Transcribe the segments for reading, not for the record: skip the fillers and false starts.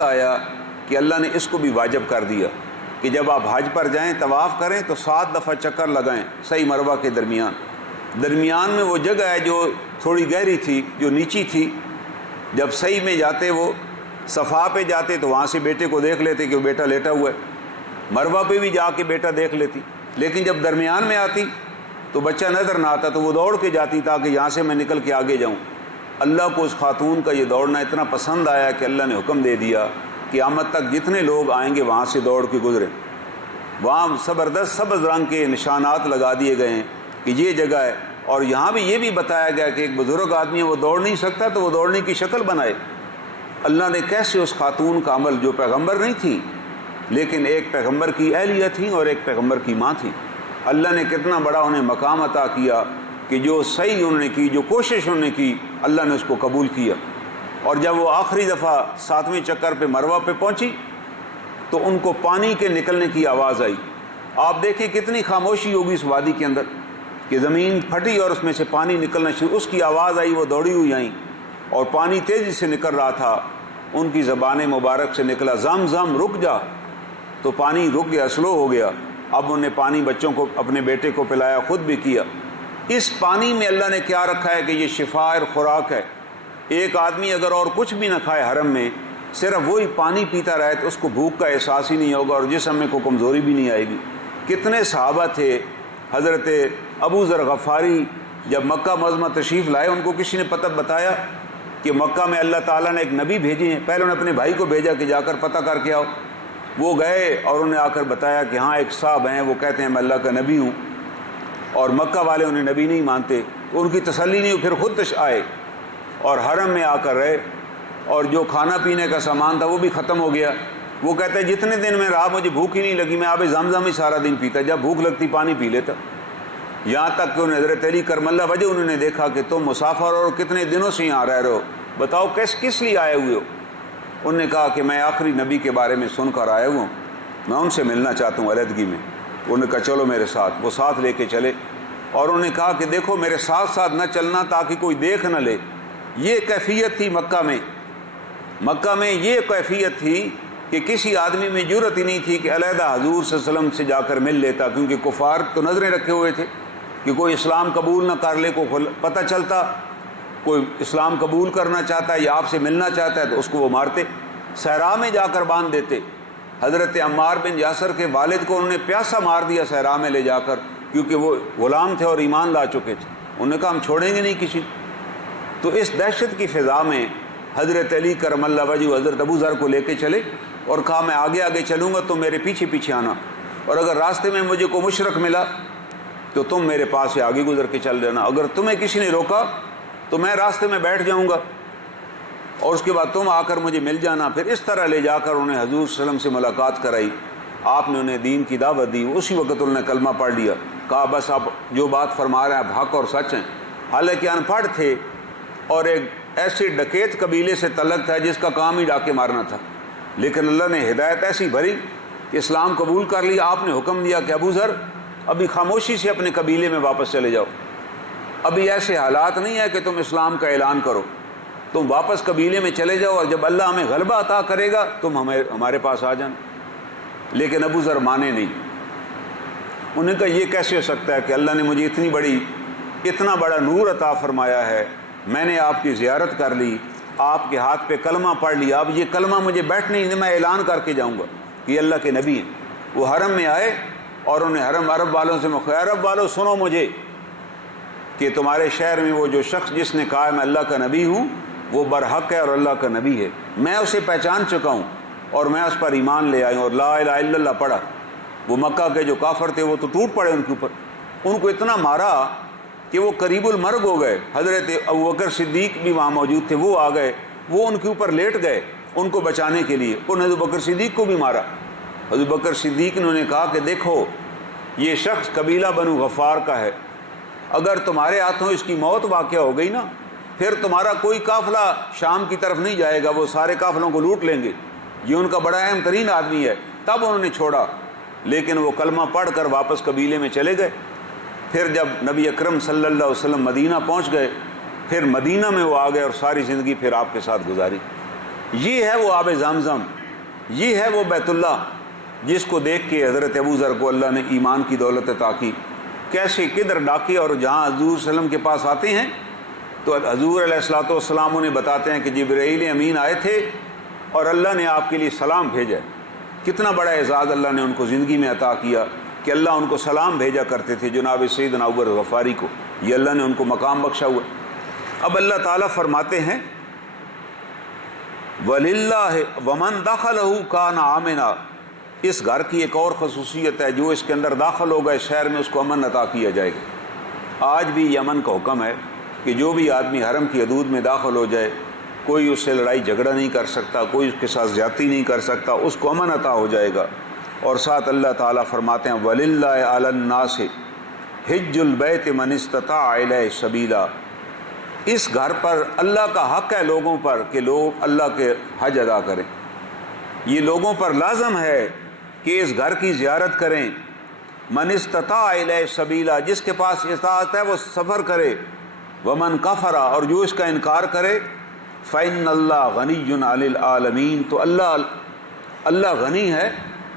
آیا کہ اللہ نے اس کو بھی واجب کر دیا کہ جب آپ حج پر جائیں طواف کریں تو 7 دفعہ چکر لگائیں صحیح مروہ کے درمیان میں وہ جگہ ہے جو تھوڑی گہری تھی، جو نیچی تھی، جب صحیح میں جاتے وہ صفا پہ جاتے تو وہاں سے بیٹے کو دیکھ لیتے کہ وہ بیٹا لیٹا ہوا ہے، مروہ پہ بھی جا کے بیٹا دیکھ لیتی، لیکن جب درمیان میں آتی تو بچہ نظر نہ آتا تو وہ دوڑ کے جاتی تاکہ یہاں سے میں نکل کے آگے جاؤں۔ اللہ کو اس خاتون کا یہ دوڑنا اتنا پسند آیا کہ اللہ نے حکم دے دیا قیامت تک جتنے لوگ آئیں گے وہاں سے دوڑ کے گزریں۔ وہاں زبردست سبز رنگ کے نشانات لگا دیے گئے ہیں کہ یہ جگہ ہے، اور یہاں بھی یہ بھی بتایا گیا کہ ایک بزرگ آدمی ہے وہ دوڑ نہیں سکتا تو وہ دوڑنے کی شکل بنائے۔ اللہ نے کیسے اس خاتون کا عمل، جو پیغمبر نہیں تھی لیکن ایک پیغمبر کی اہلیہ تھی اور ایک پیغمبر کی ماں تھی، اللہ نے کتنا بڑا انہیں مقام عطا کیا کہ جو صحیح انہوں نے کی، جو کوشش انہوں نے کی، اللہ نے اس کو قبول کیا۔ اور جب وہ آخری دفعہ 7ویں چکر پہ مروہ پہ پہنچی تو ان کو پانی کے نکلنے کی آواز آئی۔ آپ دیکھیں کتنی خاموشی ہوگی اس وادی کے اندر کہ زمین پھٹی اور اس میں سے پانی نکلنا شروع، اس کی آواز آئی، وہ دوڑی ہوئی آئیں اور پانی تیزی سے نکل رہا تھا۔ ان کی زبان مبارک سے نکلا زم زم رک جا، تو پانی رک گیا، سلو ہو گیا۔ اب انہوں نے پانی بچوں کو، اپنے بیٹے کو پلایا، خود بھی کیا۔ اس پانی میں اللہ نے کیا رکھا ہے کہ یہ شفا اور خوراک ہے۔ ایک آدمی اگر اور کچھ بھی نہ کھائے حرم میں، صرف وہی پانی پیتا رہے تو اس کو بھوک کا احساس ہی نہیں ہوگا اور جسم میں کوئی کمزوری بھی نہیں آئے گی۔ کتنے صحابہ تھے، حضرت ابو ذر غفاری جب مکہ معظمہ تشریف لائے، ان کو کسی نے پتہ بتایا کہ مکہ میں اللہ تعالیٰ نے ایک نبی بھیجے ہیں۔ پہلے انہوں نے اپنے بھائی کو بھیجا کہ جا کر پتہ کر کے آؤ۔ وہ گئے اور انہوں نے آ کر بتایا کہ ہاں ایک صاحب ہیں، وہ کہتے ہیں میں اللہ کا نبی ہوں، اور مکہ والے انہیں نبی نہیں مانتے، تو ان کی تسلی نہیں ہوئی، پھر خود آئے اور حرم میں آ کر رہے، اور جو کھانا پینے کا سامان تھا وہ بھی ختم ہو گیا۔ وہ کہتے ہیں جتنے دن میں رہا مجھے بھوک ہی نہیں لگی، میں آب زمزم ہی سارا دن پیتا، جب بھوک لگتی پانی پی لیتا۔ یہاں تک کہ انہیں حضرت علی کرم اللہ وجہ انہوں نے دیکھا کہ تم مسافر اور کتنے دنوں سے یہاں رہ رہے ہو، بتاؤ کس لیے آئے ہوئے ہو؟ انہوں نے کہا کہ میں آخری نبی کے بارے میں سن کر آیا ہوں، میں ان سے ملنا چاہتا ہوں علیحدگی میں۔ انہوں نے کہا چلو میرے ساتھ، وہ ساتھ لے کے چلے، اور انہوں نے کہا کہ دیکھو میرے ساتھ ساتھ نہ چلنا تاکہ کوئی دیکھ نہ لے۔ یہ کیفیت تھی مکہ میں یہ کیفیت تھی کہ کسی آدمی میں جرأت ہی نہیں تھی کہ علیحدہ حضور صلی اللہ علیہ وسلم سے جا کر مل لیتا، کیونکہ کفار تو نظریں رکھے ہوئے تھے کہ کوئی اسلام قبول نہ کر لے، کو پتہ چلتا کوئی اسلام قبول کرنا چاہتا ہے یا آپ سے ملنا چاہتا ہے تو اس کو وہ مارتے، صحرا میں جا کر باندھ دیتے۔ حضرت عمار بن یاسر کے والد کو انہوں نے پیاسا مار دیا صحرا میں لے جا کر، کیونکہ وہ غلام تھے اور ایمان لا چکے تھے۔ انہوں نے کہا ہم چھوڑیں گے نہیں کسی۔ تو اس دہشت کی فضا میں حضرت علی کرم اللہ وجہ حضرت ابو ذر کو لے کے چلے اور کہا میں آگے آگے چلوں گا، تم میرے پیچھے پیچھے آنا، اور اگر راستے میں مجھے کوئی مشرک ملا تو تم میرے پاس سے آگے گزر کے چل دینا، اگر تمہیں کسی نے روکا تو میں راستے میں بیٹھ جاؤں گا اور اس کے بعد تم آ کر مجھے مل جانا۔ پھر اس طرح لے جا کر انہیں حضور صلی اللہ علیہ وسلم سے ملاقات کرائی، آپ نے انہیں دین کی دعوت دی۔ اسی وقت انہوں نے کلمہ پڑھ لیا، کہا بس آپ جو بات فرما رہے ہیں حق اور سچ ہیں۔ حالانکہ ان پڑھ تھے اور ایک ایسے ڈکیت قبیلے سے تعلق تھا جس کا کام ہی ڈاکے مارنا تھا، لیکن اللہ نے ہدایت ایسی بھری کہ اسلام قبول کر لیا۔ آپ نے حکم دیا کہ ابو ذر ابھی خاموشی سے اپنے قبیلے میں واپس چلے جاؤ، ابھی ایسے حالات نہیں ہے کہ تم اسلام کا اعلان کرو، تم واپس قبیلے میں چلے جاؤ اور جب اللہ ہمیں غلبہ عطا کرے گا تم ہمارے پاس آ جانا۔ لیکن ابو ذر مانے نہیں۔ انہوں نے کہا یہ کیسے ہو سکتا ہے کہ اللہ نے مجھے اتنا بڑا نور عطا فرمایا ہے، میں نے آپ کی زیارت کر لی، آپ کے ہاتھ پہ کلمہ پڑھ لیا، اب یہ کلمہ مجھے بیٹھنے نہیں، میں اعلان کر کے جاؤں گا کہ یہ اللہ کے نبی ہیں۔ وہ حرم میں آئے اور انہیں حرم عرب والوں سے مخاطب، عرب والوں سنو مجھے کہ تمہارے شہر میں وہ جو شخص جس نے کہا میں اللہ کا نبی ہوں وہ برحق ہے اور اللہ کا نبی ہے، میں اسے پہچان چکا ہوں اور میں اس پر ایمان لے آئی ہوں اور لا الہ الا اللہ پڑھا۔ وہ مکہ کے جو کافر تھے وہ تو ٹوٹ پڑے ان کے اوپر، ان کو اتنا مارا کہ وہ قریب المرگ ہو گئے۔ حضرت ابوبکر صدیق بھی وہاں موجود تھے، وہ آ گئے، وہ ان کے اوپر لیٹ گئے ان کو بچانے کے لیے، انہوں نے ابوبکر صدیق کو بھی مارا۔ ابوبکر صدیق نے کہا کہ دیکھو یہ شخص قبیلہ بنو غفار کا ہے، اگر تمہارے ہاتھوں اس کی موت واقع ہو گئی نا پھر تمہارا کوئی قافلہ شام کی طرف نہیں جائے گا، وہ سارے قافلوں کو لوٹ لیں گے، یہ ان کا بڑا اہم ترین آدمی ہے۔ تب انہوں نے چھوڑا، لیکن وہ کلمہ پڑھ کر واپس قبیلے میں چلے گئے۔ پھر جب نبی اکرم صلی اللہ علیہ وسلم مدینہ پہنچ گئے، پھر مدینہ میں وہ آ گئے اور ساری زندگی پھر آپ کے ساتھ گزاری۔ یہ ہے وہ آب زمزم، یہ ہے وہ بیت اللہ جس کو دیکھ کے حضرت ابو ذر کو اللہ نے ایمان کی دولت عطا کی۔ کیسے کدھر ڈاکے اور جہاں حضور صلی اللہ علیہ وسلم کے پاس آتے ہیں تو حضور علیہ الصلوۃ والسلام انہیں بتاتے ہیں کہ جبرائیل امین آئے تھے اور اللہ نے آپ کے لیے سلام بھیجا ہے۔ کتنا بڑا اعزاز اللہ نے ان کو زندگی میں عطا کیا کہ اللہ ان کو سلام بھیجا کرتے تھے جناب سیدنا ابو ذر غفاری کو، یہ اللہ نے ان کو مقام بخشا ہوا۔ اب اللہ تعالیٰ فرماتے ہیں وَلِلَّهِ وَمَنْ دَخَلَهُ كَانَ آمِنًا، اس گھر کی ایک اور خصوصیت ہے، جو اس کے اندر داخل ہوگا اس شہر میں اس کو امن عطا کیا جائے گا۔ آج بھی یہ امن کا حکم ہے کہ جو بھی آدمی حرم کی حدود میں داخل ہو جائے، کوئی اس سے لڑائی جھگڑا نہیں کر سکتا، کوئی اس کے ساتھ زیادتی نہیں کر سکتا، اس کو امن عطا ہو جائے گا۔ اور ساتھ اللہ تعالیٰ فرماتے ہیں وَلِلَّهِ عَلَى النَّاسِ حِجُّ الْبَيْتِ مَنِ اسْتَطَاعَ إِلَيْهِ سَبِيلًا، اس گھر پر اللہ کا حق ہے لوگوں پر کہ لوگ اللہ کے حج ادا کریں، یہ لوگوں پر لازم ہے کہ اس گھر کی زیارت کریں۔ من استطاع الیہ سبیلا، جس کے پاس استطاعت ہے وہ سفر کرے۔ ومن کفر، اور جو اس کا انکار کرے، فإن اللہ غنی عن العالمین، تو اللہ غنی ہے،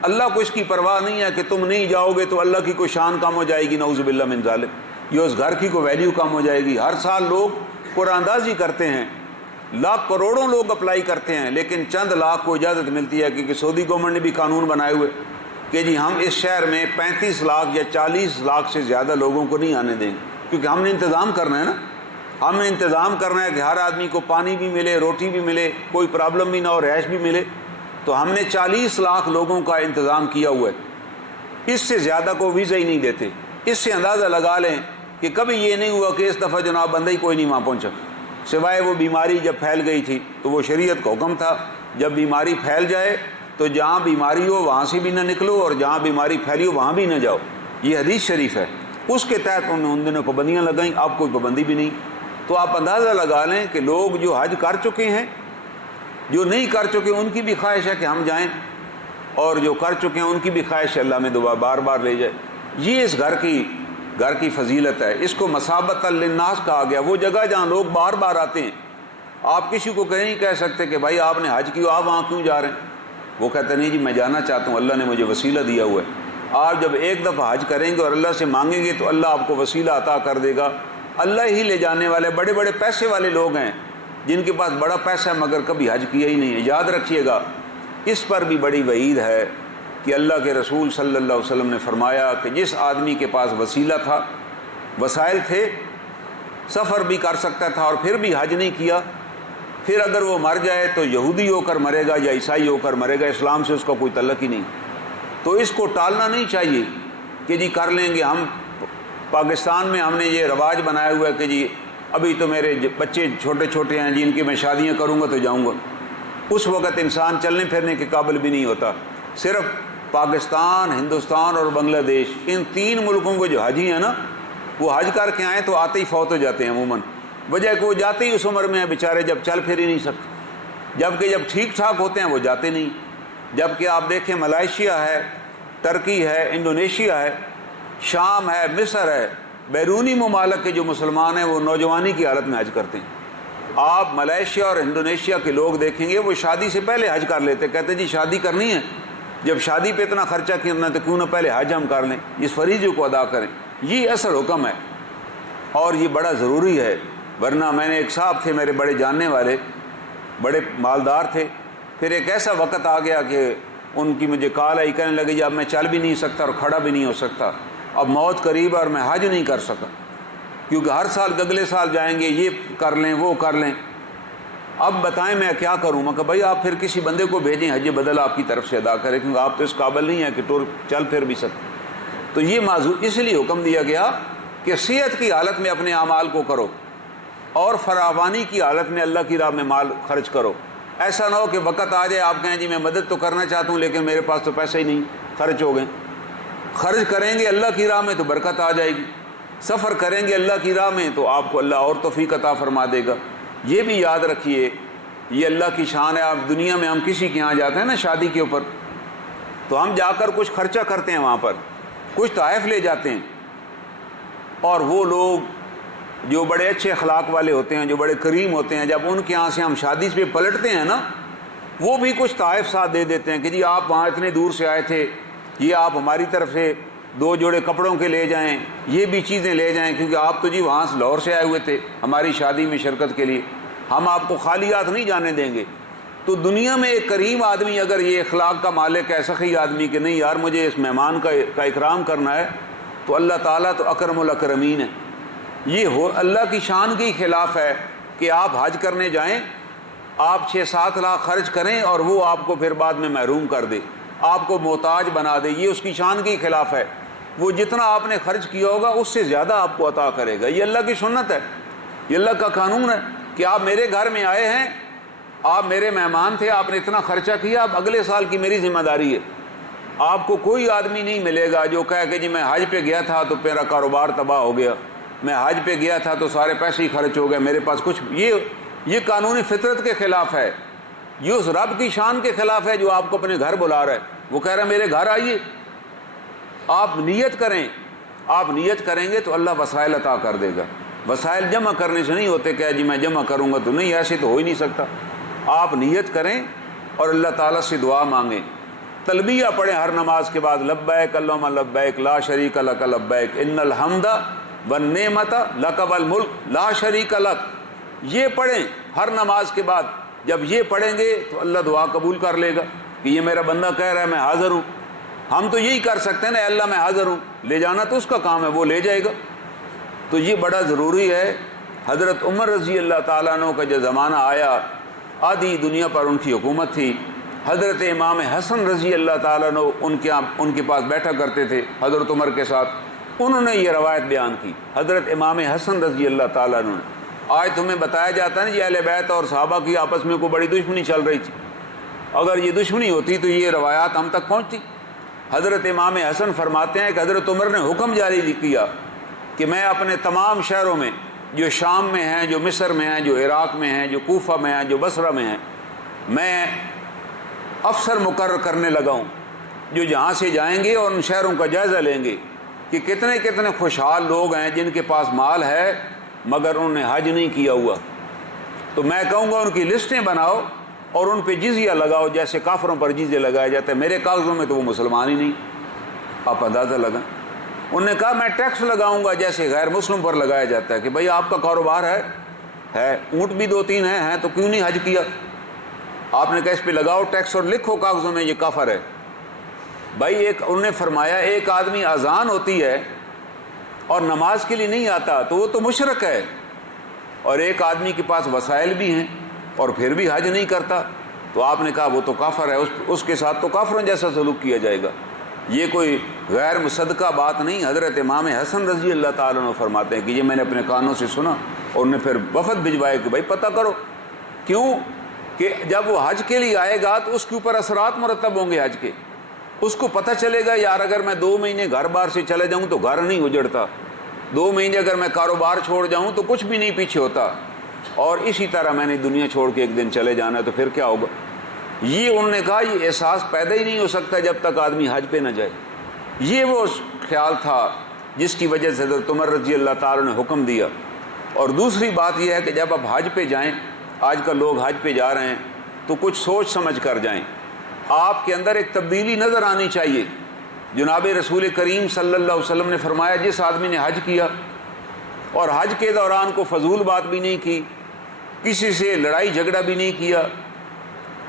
اللہ کو اس کی پرواہ نہیں ہے کہ تم نہیں جاؤ گے تو اللہ کی کوئی شان کم ہو جائے گی، نعوذ باللہ من ذالک، یہ اس گھر کی کوئی ویلیو کم ہو جائے گی۔ ہر سال لوگ قرآن اندازی کرتے ہیں، لاکھ کروڑوں لوگ اپلائی کرتے ہیں، لیکن چند لاکھ کو اجازت ملتی ہے، کیونکہ سعودی گورنمنٹ نے بھی قانون بنائے ہوئے کہ جی ہم اس شہر میں 35 لاکھ یا 40 لاکھ سے زیادہ لوگوں کو نہیں آنے دیں گے، کیونکہ ہم نے انتظام کرنا ہے نا، ہم نے انتظام کرنا ہے کہ ہر آدمی کو پانی بھی ملے، روٹی بھی ملے، کوئی پرابلم بھی نہ ہو، رہائش بھی ملے، تو ہم نے 40 لاکھ لوگوں کا انتظام کیا ہوا ہے، اس سے زیادہ کو ویزا ہی نہیں دیتے۔ اس سے اندازہ لگا لیں کہ کبھی یہ نہیں ہوا کہ اس دفعہ جناب بندہ ہی کوئی نہیں وہاں پہنچا، سوائے وہ بیماری جب پھیل گئی تھی تو وہ شریعت کا حکم تھا جب بیماری پھیل جائے تو جہاں بیماری ہو وہاں سے بھی نہ نکلو اور جہاں بیماری پھیلی ہو وہاں بھی نہ جاؤ، یہ حدیث شریف ہے۔ اس کے تحت انہوں نے ان دنوں پابندیاں لگائیں، اب کوئی پابندی بھی نہیں۔ تو آپ اندازہ لگا لیں کہ لوگ جو حج کر چکے ہیں، جو نہیں کر چکے ان کی بھی خواہش ہے کہ ہم جائیں، اور جو کر چکے ہیں ان کی بھی خواہش ہے اللہ میں دوبارہ بار بار لے جائے۔ یہ اس گھر کی فضیلت ہے، اس کو مثابۃ للناس کہا گیا، وہ جگہ جہاں لوگ بار بار آتے ہیں۔ آپ کسی کو نہیں کہہ سکتے کہ بھائی آپ نے حج کیا، آپ وہاں کیوں جا رہے ہیں؟ وہ کہتے نہیں جی میں جانا چاہتا ہوں، اللہ نے مجھے وسیلہ دیا ہوا ہے۔ آپ جب ایک دفعہ حج کریں گے اور اللہ سے مانگیں گے تو اللہ آپ کو وسیلہ عطا کر دے گا۔ اللہ ہی لے جانے والے بڑے بڑے پیسے والے لوگ ہیں جن کے پاس بڑا پیسہ ہے مگر کبھی حج کیا ہی نہیں ہے، یاد رکھیے گا۔ اس پر بھی بڑی وعید ہے کہ اللہ کے رسول صلی اللہ علیہ وسلم نے فرمایا کہ جس آدمی کے پاس وسیلہ تھا، وسائل تھے، سفر بھی کر سکتا تھا اور پھر بھی حج نہیں کیا، پھر اگر وہ مر جائے تو یہودی ہو کر مرے گا یا عیسائی ہو کر مرے گا، اسلام سے اس کا کوئی تعلق ہی نہیں۔ تو اس کو ٹالنا نہیں چاہیے کہ جی کر لیں گے ہم۔ پاکستان میں ہم نے یہ رواج بنایا ہوا ہے کہ جی ابھی تو میرے بچے چھوٹے چھوٹے ہیں جن کی میں شادیاں کروں گا تو جاؤں گا۔ اس وقت انسان چلنے پھرنے کے قابل بھی نہیں ہوتا۔ صرف پاکستان، ہندوستان اور بنگلہ دیش، ان 3 ملکوں کو جو حاجی ہیں نا، وہ حج کر کے آئیں تو آتے ہی فوت ہو جاتے ہیں عموماً، وجہ کہ وہ جاتے ہی اس عمر میں ہیں بیچارے جب چل پھر ہی نہیں سکتے، جبکہ جب ٹھیک ٹھاک ہوتے ہیں وہ جاتے نہیں۔ جبکہ آپ دیکھیں ملائیشیا ہے، ترکی ہے، انڈونیشیا ہے، شام ہے، مصر ہے، بیرونی ممالک کے جو مسلمان ہیں وہ نوجوانی کی حالت میں حج کرتے ہیں۔ آپ ملائیشیا اور انڈونیشیا کے لوگ دیکھیں گے وہ شادی سے پہلے حج کر لیتے، کہتے جی شادی کرنی ہے، جب شادی پہ اتنا خرچہ کرنا ہے تو کیوں نہ پہلے حج ہم کر لیں، اس فریضے کو ادا کریں۔ یہ اصل حکم ہے اور یہ بڑا ضروری ہے، ورنہ میں نے ایک صاحب تھے میرے بڑے جاننے والے، بڑے مالدار تھے، پھر ایک ایسا وقت آ گیا کہ ان کی مجھے کال آئی، کہنے لگے جی اب میں چل بھی نہیں سکتا اور کھڑا بھی نہیں ہو سکتا، اب موت قریب ہے اور میں حج نہیں کر سکا، کیونکہ ہر سال اگلے سال جائیں گے، یہ کر لیں وہ کر لیں، اب بتائیں میں کیا کروں؟ میں کہا بھائی آپ پھر کسی بندے کو بھیجیں حج بدل آپ کی طرف سے ادا کرے، کیونکہ آپ تو اس قابل نہیں ہیں کہ ٹور چل پھر بھی سکتے۔ تو یہ موضوع اس لیے حکم دیا گیا کہ صحت کی حالت میں اپنے اعمال کو کرو اور فراوانی کی حالت میں اللہ کی راہ میں مال خرچ کرو۔ ایسا نہ ہو کہ وقت آ جائے آپ کہیں جی میں مدد تو کرنا چاہتا ہوں لیکن میرے پاس تو پیسے ہی نہیں، خرچ ہو گئے۔ خرچ کریں گے اللہ کی راہ میں تو برکت آ جائے گی، سفر کریں گے اللہ کی راہ میں تو آپ کو اللہ اور توفیق عطا فرما دے گا۔ یہ بھی یاد رکھیے، یہ اللہ کی شان ہے۔ آپ دنیا میں ہم کسی کے یہاں جاتے ہیں نا شادی کے اوپر، تو ہم جا کر کچھ خرچہ کرتے ہیں وہاں پر، کچھ تحائف لے جاتے ہیں، اور وہ لوگ جو بڑے اچھے اخلاق والے ہوتے ہیں، جو بڑے کریم ہوتے ہیں، جب ان کے یہاں سے ہم شادی پہ پلٹتے ہیں نا وہ بھی کچھ تحائف ساتھ دے دیتے ہیں کہ جی آپ وہاں اتنے دور سے آئے تھے، یہ آپ ہماری طرف سے 2 جوڑے کپڑوں کے لے جائیں، یہ بھی چیزیں لے جائیں، کیونکہ آپ تو جی وہاں سے لاہور سے آئے ہوئے تھے ہماری شادی میں شرکت کے لیے، ہم آپ کو خالی ہاتھ نہیں جانے دیں گے۔ تو دنیا میں ایک کریم آدمی اگر یہ اخلاق کا مالک ہے، سخی آدمی کہ نہیں یار مجھے اس مہمان کا اکرام کرنا ہے، تو اللہ تعالیٰ تو اکرم الاکرمین ہے۔ یہ اللہ کی شان کے خلاف ہے کہ آپ حج کرنے جائیں، آپ 6-7 لاکھ خرچ کریں اور وہ آپ کو پھر بعد میں محروم کر دے، آپ کو محتاج بنا دے، یہ اس کی شان کے خلاف ہے۔ وہ جتنا آپ نے خرچ کیا ہوگا اس سے زیادہ آپ کو عطا کرے گا۔ یہ اللہ کی سنت ہے، یہ اللہ کا قانون ہے کہ آپ میرے گھر میں آئے ہیں، آپ میرے مہمان تھے، آپ نے اتنا خرچہ کیا، اب اگلے سال کی میری ذمہ داری ہے۔ آپ کو کوئی آدمی نہیں ملے گا جو کہے کہ جی میں حج پہ گیا تھا تو میرا کاروبار تباہ ہو گیا، میں حج پہ گیا تھا تو سارے پیسے ہی خرچ ہو گئے، میرے پاس کچھ، یہ قانون فطرت کے خلاف ہے، یہ اس رب کی شان کے خلاف ہے جو آپ کو اپنے گھر بلا رہا ہے۔ وہ کہہ رہا ہے میرے گھر آئیے، آپ نیت کریں، آپ نیت کریں گے تو اللہ وسائل عطا کر دے گا۔ وسائل جمع کرنے سے نہیں ہوتے کہ جی میں جمع کروں گا تو نہیں، ایسے تو ہو ہی نہیں سکتا۔ آپ نیت کریں اور اللہ تعالیٰ سے دعا مانگیں، تلبیہ پڑھیں ہر نماز کے بعد، لبیک اللہم لبیک لا شریک لک لبیک ان الحمد والنعمت لک والملک لا شریک لک، یہ پڑھیں ہر نماز کے بعد۔ جب یہ پڑھیں گے تو اللہ دعا قبول کر لے گا کہ یہ میرا بندہ کہہ رہا ہے میں حاضر ہوں۔ ہم تو یہی کر سکتے ہیں نا، اللہ میں حاضر ہوں، لے جانا تو اس کا کام ہے، وہ لے جائے گا۔ تو یہ بڑا ضروری ہے۔ حضرت عمر رضی اللہ تعالیٰ عنہ کا جو زمانہ آیا، آدھی دنیا پر ان کی حکومت تھی، حضرت امام حسن رضی اللہ تعالیٰ عنہ ان کے پاس بیٹھا کرتے تھے حضرت عمر کے ساتھ، انہوں نے یہ روایت بیان کی، حضرت امام حسن رضی اللہ تعالیٰ عنہ نے۔ آج تمہیں بتایا جاتا ہے نا جی اہل بیت اور صحابہ کی آپس میں کوئی بڑی دشمنی چل رہی تھی، اگر یہ دشمنی ہوتی تو یہ روایات ہم تک پہنچتی۔ حضرت امام حسن فرماتے ہیں کہ حضرت عمر نے حکم جاری کیا کہ میں اپنے تمام شہروں میں، جو شام میں ہیں، جو مصر میں ہیں، جو عراق میں ہیں، جو کوفہ میں ہیں، جو بصرہ میں ہیں، میں افسر مقرر کرنے لگا ہوں جو جہاں سے جائیں گے اور ان شہروں کا جائزہ لیں گے کہ کتنے کتنے خوشحال لوگ ہیں جن کے پاس مال ہے مگر انہوں نے حج نہیں کیا ہوا، تو میں کہوں گا ان کی لسٹیں بناؤ اور ان پہ جزیہ لگاؤ جیسے کافروں پر جزیہ لگایا جاتا ہے۔ میرے کاغذوں میں تو وہ مسلمان ہی نہیں، آپ اندازہ لگائیں۔ انہوں نے کہا میں ٹیکس لگاؤں گا جیسے غیر مسلم پر لگایا جاتا ہے کہ بھئی آپ کا کاروبار ہے، اونٹ بھی 2-3 ہیں تو کیوں نہیں حج کیا؟ آپ نے کہا اس پہ لگاؤ ٹیکس اور لکھو کاغذوں میں یہ کافر ہے۔ بھائی انہوں نے فرمایا ایک آدمی اذان ہوتی ہے اور نماز کے لیے نہیں آتا تو وہ تو مشرک ہے، اور ایک آدمی کے پاس وسائل بھی ہیں اور پھر بھی حج نہیں کرتا، تو آپ نے کہا وہ تو کافر ہے، اس کے ساتھ تو کافروں جیسا سلوک کیا جائے گا۔ یہ کوئی غیر مصدقہ بات نہیں۔ حضرت امام حسن رضی اللہ تعالیٰ عنہ فرماتے ہیں کہ یہ میں نے اپنے کانوں سے سنا، اور انہیں پھر وفد بھجوائے کہ بھائی پتہ کرو، کیوں کہ جب وہ حج کے لیے آئے گا تو اس کے اوپر اثرات مرتب ہوں گے حج کے، اس کو پتہ چلے گا یار اگر میں 2 مہینے گھر بار سے چلے جاؤں تو گھر نہیں اجڑتا، 2 مہینے اگر میں کاروبار چھوڑ جاؤں تو کچھ بھی نہیں پیچھے ہوتا، اور اسی طرح میں نے دنیا چھوڑ کے ایک دن چلے جانا ہے تو پھر کیا ہوگا۔ یہ انہوں نے کہا یہ احساس پیدا ہی نہیں ہو سکتا جب تک آدمی حج پہ نہ جائے۔ یہ وہ خیال تھا جس کی وجہ سے حضرت عمر رضی اللہ تعالیٰ نے حکم دیا۔ اور دوسری بات یہ ہے کہ جب آپ حج پہ جائیں، آج کل لوگ حج پہ جا رہے ہیں تو کچھ سوچ سمجھ کر جائیں، آپ کے اندر ایک تبدیلی نظر آنی چاہیے۔ جناب رسول کریم صلی اللہ علیہ وسلم نے فرمایا جس آدمی نے حج کیا اور حج کے دوران کو فضول بات بھی نہیں کی، کسی سے لڑائی جھگڑا بھی نہیں کیا،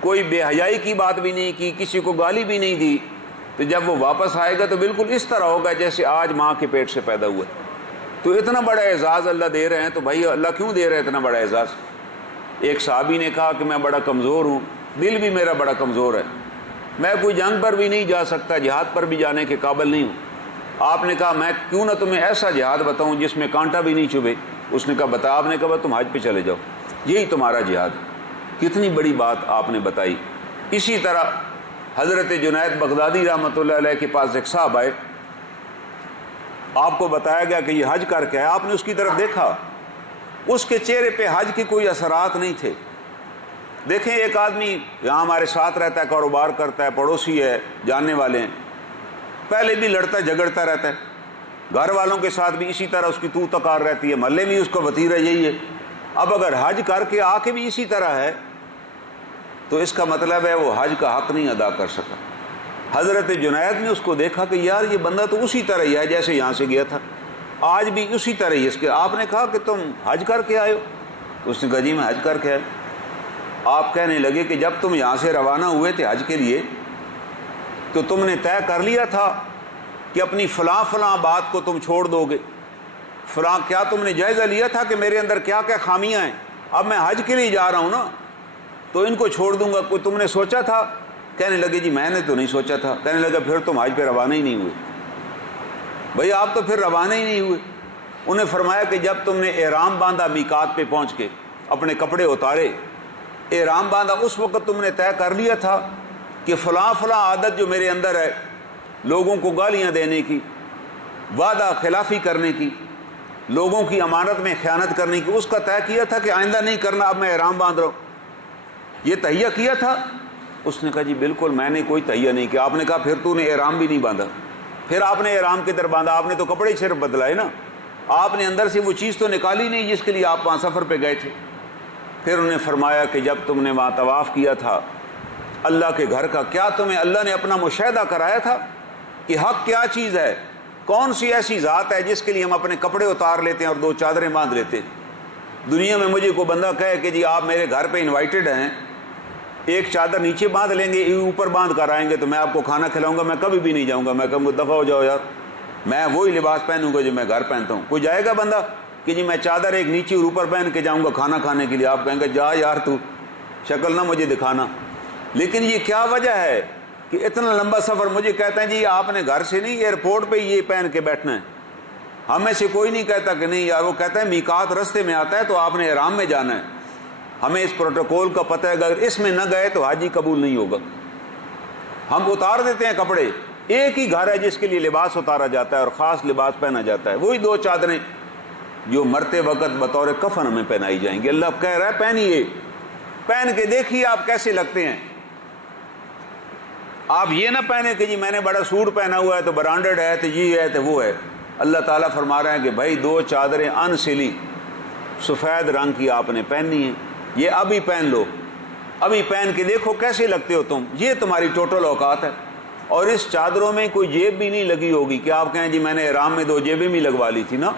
کوئی بے حیائی کی بات بھی نہیں کی، کسی کو گالی بھی نہیں دی، تو جب وہ واپس آئے گا تو بالکل اس طرح ہوگا جیسے آج ماں کے پیٹ سے پیدا ہوا۔ تو اتنا بڑا اعزاز اللہ دے رہے ہیں، تو بھائی اللہ کیوں دے رہے ہیں اتنا بڑا اعزاز؟ ایک صحابی نے کہا کہ میں بڑا کمزور ہوں، دل بھی میرا بڑا کمزور ہے، میں کوئی جنگ پر بھی نہیں جا سکتا، جہاد پر بھی جانے کے قابل نہیں ہوں۔ آپ نے کہا میں کیوں نہ تمہیں ایسا جہاد بتاؤں جس میں کانٹا بھی نہیں چبھے؟ اس نے کہا بتا۔ آپ نے کہا تم حج پہ چلے جاؤ، یہی تمہارا جہاد۔ کتنی بڑی بات آپ نے بتائی۔ اسی طرح حضرت جنید بغدادی رحمۃ اللہ علیہ کے پاس ایک صاحب آئے، آپ کو بتایا گیا کہ یہ حج کر کے ہے، آپ نے اس کی طرف دیکھا، اس کے چہرے پہ حج کے کوئی اثرات نہیں تھے۔ دیکھیں ایک آدمی یہاں ہمارے ساتھ رہتا ہے، کاروبار کرتا ہے، پڑوسی ہے، جاننے والے ہیں، پہلے بھی لڑتا جھگڑتا رہتا ہے، گھر والوں کے ساتھ بھی اسی طرح اس کی تو تکار رہتی ہے، محلے میں اس کا وتیرہ یہی ہے۔ اب اگر حج کر کے آ کے بھی اسی طرح ہے تو اس کا مطلب ہے وہ حج کا حق نہیں ادا کر سکا۔ حضرت جنید نے اس کو دیکھا کہ یار یہ بندہ تو اسی طرح ہی ہے جیسے یہاں سے گیا تھا، آج بھی اسی طرح ہی اس کے۔ آپ نے کہا کہ تم حج کر کے آئے ہو؟ اس نے کہا جی میں حج کر کے آئے۔ آپ کہنے لگے کہ جب تم یہاں سے روانہ ہوئے تھے حج کے لیے تو تم نے طے کر لیا تھا کہ اپنی فلاں فلاں بات کو تم چھوڑ دو گے، فلاں، کیا تم نے جائزہ لیا تھا کہ میرے اندر کیا کیا خامیاں ہیں؟ اب میں حج کے لیے جا رہا ہوں نا تو ان کو چھوڑ دوں گا، کوئی تم نے سوچا تھا؟ کہنے لگے جی میں نے تو نہیں سوچا تھا۔ کہنے لگا پھر تم حج پہ روانہ ہی نہیں ہوئے۔ بھئی آپ تو پھر روانہ ہی نہیں ہوئے۔ انہیں فرمایا کہ جب تم نے احرام باندھا میقات پہ پہنچ کے، اپنے کپڑے اتارے، احرام باندھا، اس وقت تم نے طے کر لیا تھا کہ فلاں فلاں عادت جو میرے اندر ہے، لوگوں کو گالیاں دینے کی، وعدہ خلافی کرنے کی، لوگوں کی امانت میں خیانت کرنے کی، اس کا طے کیا تھا کہ آئندہ نہیں کرنا، اب میں احرام باندھ رہا ہوں، یہ تہیہ کیا تھا؟ اس نے کہا جی بالکل میں نے کوئی تہیہ نہیں کیا۔ آپ نے کہا پھر تو نے احرام بھی نہیں باندھا، پھر آپ نے احرام کی طرف باندھا، آپ نے تو کپڑے صرف بدلائے نا، آپ نے اندر سے وہ چیز تو نکالی نہیں جس کے لیے آپ وہاں سفر پہ گئے تھے۔ پھر انہیں فرمایا کہ جب تم نے وہاں طواف کیا تھا اللہ کے گھر کا، کیا تمہیں اللہ نے اپنا مشاہدہ کرایا تھا کہ حق کیا چیز ہے؟ کون سی ایسی ذات ہے جس کے لیے ہم اپنے کپڑے اتار لیتے ہیں اور 2 چادریں باندھ لیتے ہیں؟ دنیا میں مجھے کوئی بندہ کہے کہ جی آپ میرے گھر پہ انوائٹڈ ہیں، ایک چادر نیچے باندھ لیں گے، اوپر باندھ کر آئیں گے تو میں آپ کو کھانا کھلاؤں گا، میں کبھی بھی نہیں جاؤں گا، میں کہوں گا دفعہ ہو جاؤ یار، میں وہی لباس پہنوں گا جو میں گھر پہنتا ہوں۔ کوئی جائے گا بندہ کہ جی میں چادر ایک نیچے اور اوپر پہن کے جاؤں گا کھانا کھانے کے لیے؟ آپ کہیں گے جا یار تو شکل نہ مجھے دکھانا۔ لیکن یہ کیا وجہ ہے کہ اتنا لمبا سفر مجھے کہتے ہیں جی آپ نے گھر سے نہیں ایئرپورٹ پہ یہ پہن کے بیٹھنا ہے؟ ہم میں سے کوئی نہیں کہتا کہ نہیں یار، وہ کہتا ہے میقات رستے میں آتا ہے تو آپ نے احرام میں جانا ہے، ہمیں اس پروٹوکول کا پتہ ہے، اگر اس میں نہ گئے تو حج ہی قبول نہیں ہوگا۔ ہم اتار دیتے ہیں کپڑے، ایک ہی گھر ہے جس کے لیے لباس اتارا جاتا ہے اور خاص لباس پہنا جاتا ہے، وہی 2 چادریں جو مرتے وقت بطور کفن ہمیں پہنائی جائیں گی۔ اللہ کہہ رہا ہے پہنیے، پہن کے دیکھیے آپ کیسے لگتے ہیں۔ آپ یہ نہ پہنے کہ جی میں نے بڑا سوٹ پہنا ہوا ہے تو برانڈڈ ہے تو یہ ہے تو وہ ہے۔ اللہ تعالیٰ فرما رہے ہیں کہ بھائی 2 چادریں ان سلی سفید رنگ کی آپ نے پہننی ہیں، یہ ابھی پہن لو، ابھی پہن کے دیکھو کیسے لگتے ہو تم، یہ تمہاری ٹوٹل اوقات ہے۔ اور اس چادروں میں کوئی جیب بھی نہیں لگی ہوگی کہ آپ کہیں جی میں نے احرام میں 2 جیبیں بھی لگوا لی تھی نا،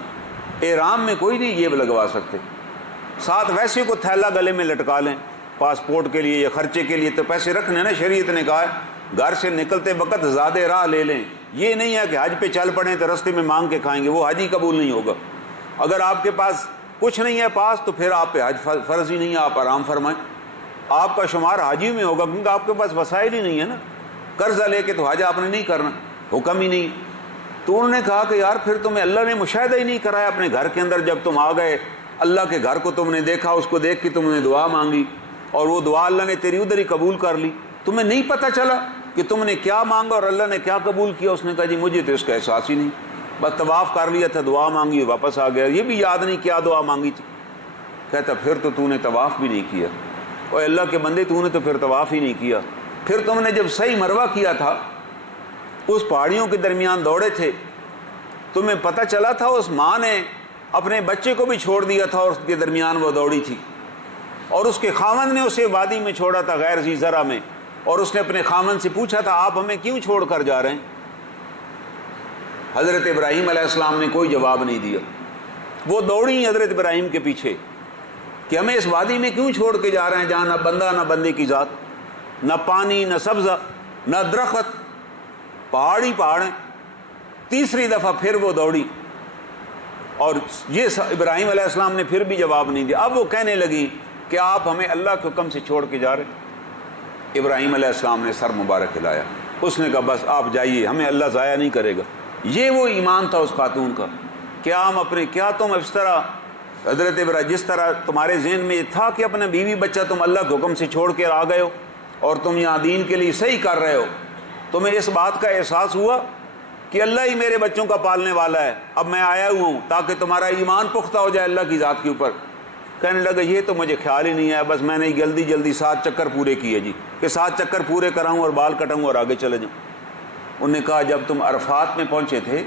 احرام میں کوئی نہیں جیب لگوا سکتے۔ ساتھ ویسے کو تھیلا گلے میں لٹکا لیں پاسپورٹ کے لیے یا خرچے کے لیے، تو پیسے رکھنے نا، شریعت نے کہا ہے گھر سے نکلتے وقت زیادہ راہ لے لیں۔ یہ نہیں ہے کہ حج پہ چل پڑیں تو رستے میں مانگ کے کھائیں گے، وہ حج ہی قبول نہیں ہوگا۔ اگر آپ کے پاس کچھ نہیں ہے پاس تو پھر آپ پہ حج فرض ہی نہیں ہے، آپ آرام فرمائیں، آپ کا شمار حاجی میں ہوگا، کیونکہ آپ کے پاس وسائل ہی نہیں ہے نا، قرضہ لے کے تو حج آپ نے نہیں کرنا، حکم ہی نہیں۔ تو انہوں نے کہا کہ یار پھر تمہیں اللہ نے مشاہدہ ہی نہیں کرایا اپنے گھر کے اندر، جب تم آ گئے اللہ کے گھر کو تم نے دیکھا، اس کو دیکھ کے تم نے دعا مانگی اور وہ دعا اللہ نے تیری ادھر ہی قبول کر لی، تمہیں نہیں پتہ چلا کہ تم نے کیا مانگا اور اللہ نے کیا قبول کیا؟ اس نے کہا جی مجھے تو اس کا احساس ہی نہیں، بس طواف کر لیا تھا، دعا مانگی واپس آ گیا، یہ بھی یاد نہیں کیا دعا مانگی تھی۔ کہتا پھر تو نے طواف بھی نہیں کیا، اور اللہ کے بندے تو نے تو پھر طواف ہی نہیں کیا۔ پھر تم نے جب صحیح مروہ کیا تھا، اس پہاڑیوں کے درمیان دوڑے تھے، تمہیں پتہ چلا تھا اس ماں نے اپنے بچے کو بھی چھوڑ دیا تھا اور اس کے درمیان وہ دوڑی تھی، اور اس کے خاوند نے اسے وادی میں چھوڑا تھا غیر ذی زرع میں، اور اس نے اپنے خاوند سے پوچھا تھا آپ ہمیں کیوں چھوڑ کر جا رہے ہیں؟ حضرت ابراہیم علیہ السلام نے کوئی جواب نہیں دیا، وہ دوڑی حضرت ابراہیم کے پیچھے کہ ہمیں اس وادی میں کیوں چھوڑ کے جا رہے ہیں جہاں نہ بندہ نہ بندے کی ذات، نہ پانی نہ سبزہ نہ درخت، پہاڑی پہاڑ ہیں۔ تیسری دفعہ پھر وہ دوڑی، اور یہ ابراہیم علیہ السلام نے پھر بھی جواب نہیں دیا۔ اب وہ کہنے لگی کہ آپ ہمیں اللہ کے حکم سے چھوڑ کے جا رہے ہیں۔ ابراہیم علیہ السلام نے سر مبارک ہلایا، اس نے کہا بس آپ جائیے، ہمیں اللہ ضائع نہیں کرے گا۔ یہ وہ ایمان تھا اس خاتون کا، کیا ہم اپنے، کیا تم اس طرح حضرت ابراہیم جس طرح تمہارے ذہن میں یہ تھا کہ اپنے بیوی بچہ تم اللہ کے حکم سے چھوڑ کے آ گئے ہو اور تم یہاں دین کے لیے صحیح کر رہے ہو، تمہیں اس بات کا احساس ہوا کہ اللہ ہی میرے بچوں کا پالنے والا ہے، اب میں آیا ہوا ہوں تاکہ تمہارا ایمان پختہ ہو جائے اللہ کی ذات کے اوپر؟ کہنے لگا یہ تو مجھے خیال ہی نہیں ہے، بس میں نے جلدی 7 چکر پورے کیے جی، کہ 7 چکر پورے کراؤں اور بال کٹاؤں اور آگے چلے جاؤں۔ انہوں نے کہا جب تم عرفات میں پہنچے تھے